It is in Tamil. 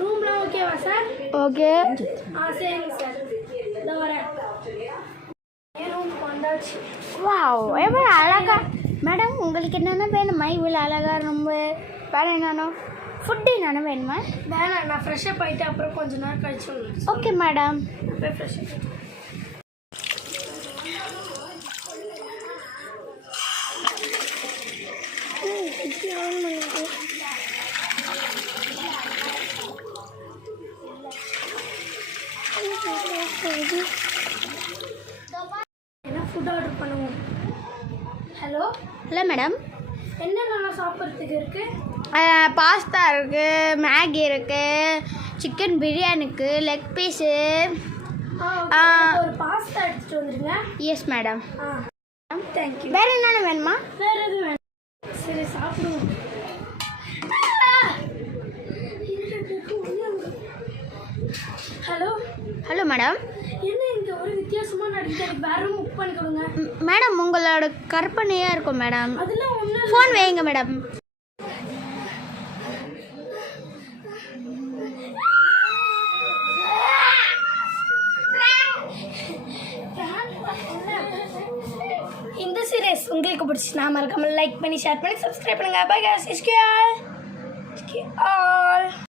ரூம்லாம் ஓகேவா சார்? ஓகே. சரிங்க சார், இதோ வரேன். என் ரூமுக்கு வந்தாச்சு. வாவ், எவ்வளோ அழகா. மேடம் உங்களுக்கு என்னென்ன வேணுமா? இவ்வளோ அழகா ரொம்ப வேறு என்னென்ன ஃபுட்டு என்னென்ன வேணுமா? வேணாம், நான் ஃப்ரெஷ்ஷப் ஆகிட்டு அப்புறம் கொஞ்சம் நேரம் கழிச்சு வந்துடுறேன். Okay madam. போய் ஃப்ரெஷ்ஷப் ஆகிட்டு என்ன ஃபுட் ஆர்டர் பண்ணுவோம்? Hello hello madam. என்னென்ன சாப்பிட்றதுக்கு இருக்கு? பாஸ்தா இருக்குது, மேகி இருக்குது, சிக்கன் பிரியாணி இருக்குது, லெக் பீஸு. ஒரு பாஸ்தா எடுத்துகிட்டு வந்துடுங்க. Yes madam. தேங்க்யூ. வேறு என்னென்ன வேணுமா? வேறு எதுவும் வேணும். சரி சாப்பிடுவோம். Hello hello madam. என்ன இங்கே ஒரு வித்தியாசமாக நடிக்குது? எனக்கு வேற ரூம் புக் பண்ணி கொடுங்க. மேடம் உங்களோட கற்பனையாக இருக்கும் மேடம். அதெல்லாம் ஒன்றும் ஃபோன் வைங்க மேடம். இந்த சீரியஸ் உங்களுக்கு பிடிச்சிச்சுன்னா மறக்காம லைக் பண்ணி ஷேர் பண்ணி சப்ஸ்கிரைப் பண்ணுங்க. By guys.